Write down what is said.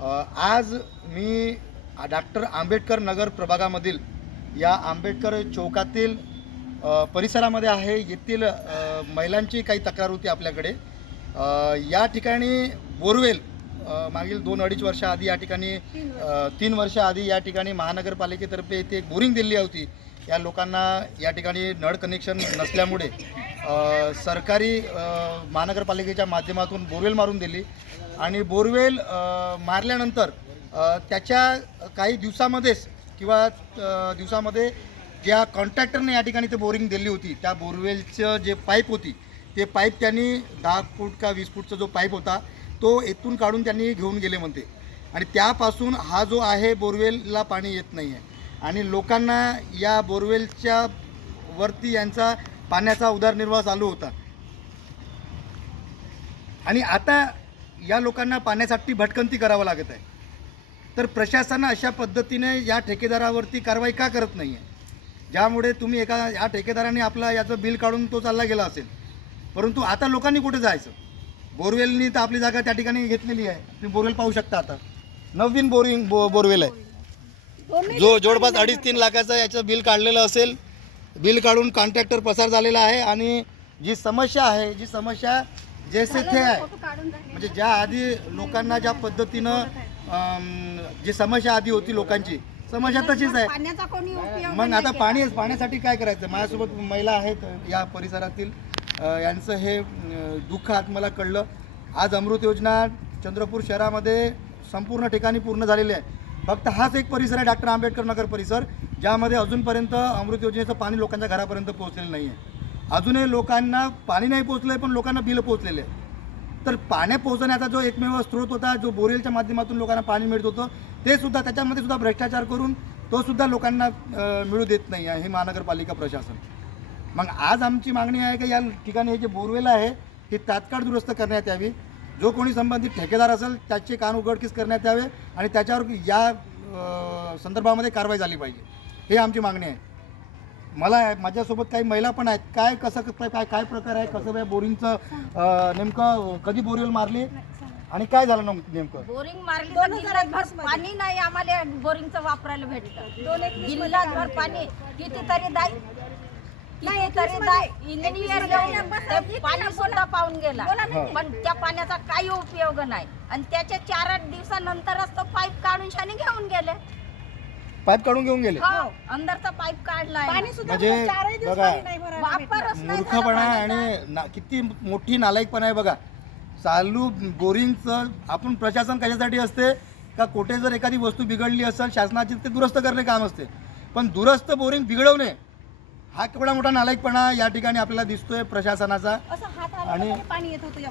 आज मी डॉक्टर आंबेडकर नगर प्रभागामधील या आंबेडकर चौकातील परिसरामध्ये आहे. येथील महिलांची काही तक्रार होती आपल्याकडे. या ठिकाणी बोरवेल मागील दोन अडीच वर्षाआधी या ठिकाणी तीन वर्षाआधी या ठिकाणी महानगरपालिकेतर्फे इथे एक बोरिंग दिली होती. या लोकांना या ठिकाणी नळ कनेक्शन नसल्यामुळे सरकारी महानगरपालिकेच्या माध्यमातून बोरवेल मारून दिली. आणि बोरवेल मारल्यानंतर त्याच्या काही दिवसामध्येच किंवा दिवसामध्ये ज्या कॉन्ट्रॅक्टरने या ठिकाणी ते बोरिंग दिली होती त्या बोरवेलचं जे पाईप होती ते पाईप त्यांनी दहा फूट का वीस फूटचा जो पाईप होता तो येथून काढून त्यांनी घेऊन गेले म्हणते. आणि त्यापासून हा जो आहे बोरवेलला पाणी येत नाही आहे आणि लोकांना या बोरवेलच्या वरती यांचा पाण्याचा उदरनिर्वाह चालू होता. आणि आता या लोकांना पाण्यासाठी भटकंती करावं लागत आहे. तर प्रशासन अशा पद्धतीने या ठेकेदारावरती कारवाई का करत नाही आहे ज्यामुळे तुम्ही एका या ठेकेदाराने आपला याचं बिल काढून तो चालला गेला असेल. परंतु आता लोकांनी कुठे जायचं? बोरवेलनी तर आपली जागा त्या ठिकाणी घेतलेली आहे. तुम्ही बोरवेल पाहू शकता आता. नवीन बोरिंग बो बोरवेल आहे. जो जवळपास अडीच तीन लाखाचं याचं बिल काढलेलं असेल बिल काढून कॉन्ट्रॅक्टर पसार झालेला आहे आणि जी समस्या आहे जी समस्या जैसे थे आहे म्हणजे ज्या आधी लोकांना ज्या पद्धतीनं जी समस्या आधी होती लोकांची समस्या तशीच आहे. मग आता. पाणी पाण्यासाठी काय करायचं? माझ्यासोबत महिला आहेत या परिसरातील. यांचं हे दुःख आज मला कळलं. आज अमृत योजना चंद्रपूर शहरामध्ये संपूर्ण ठिकाणी पूर्ण झालेली आहे. फक्त हाच एक परिसर आहे डॉक्टर आंबेडकर नगर परिसर ज्यामध्ये अजूनपर्यंत अमृत योजनेचं पाणी लोकांच्या घरापर्यंत पोहोचलेलं नाही आहे अजूनही लोकांना पाणी नाही पोहोचलं आहे पण लोकांना बिलं पोहोचलेले आहे तर पाण्या पोहोचण्याचा जो एकमेव स्रोत होता जो बोरेलच्या माध्यमातून लोकांना पाणी मिळत होतं ते सुद्धा त्याच्यामध्ये सुद्धा भ्रष्टाचार करून तो सुद्धा लोकांना मिळू देत नाही आहे हे महानगरपालिका प्रशासन. मग आज आमची मागणी आहे की या ठिकाणी हे जे बोरवेल आहे ही तात्काळ दुरुस्त करण्यात यावी. जो कोणी संबंधित ठेकेदार असेल त्याचे कान उघडकीस करण्यात यावे आणि त्याच्यावर या संदर्भामध्ये कारवाई झाली पाहिजे. हे आमची मागणी आहे. मला माझ्यासोबत काही महिला पण आहेत. काय कसं कसं काय काय प्रकार आहे? कसं काय बोरिंगचं नेमकं कधी बोरवेल मारली? आणि काय झालं नेम- नेमकं? बोरिंग मारली तर पाणी नाही आम्हाला बोरिंगचं वापरायला भेटतं जिल्ह्यात पाणी. कितीतरी दाय कितीतरी दाय इंजिनियर घेऊन ते पाणी सुद्धा पाहून गेला. पण त्या पाण्याचा काही उपयोग नाही. आणि त्याच्या चार आठ दिवसानंतरच तो पाईप काढून शाने घेऊन गेले. पाईप काढून घेऊन गेले? हो अंदरचा पाईप काढलाय पाणी सुद्धा म्हणजे चारही दिवस बघा, पाणी नाही भरायला भेटलं. वापरच नाही. झाला मूर्खपणा पाण्याचा. आणि ना किती मोठी नालायकपणा आहे बघा. चालू बोरिंगचं आपण प्रशासन कशासाठी असते? का कुठे जर एखादी वस्तू बिघडली असेल शासनाची ते दुरुस्त करणे काम असते. पण दुरुस्त बोरिंग बिघडवणे हा केवढा मोठा नालायकपणा या ठिकाणी आपल्याला दिसतोय प्रशासनाचा. आणि- पाणी येत होतं या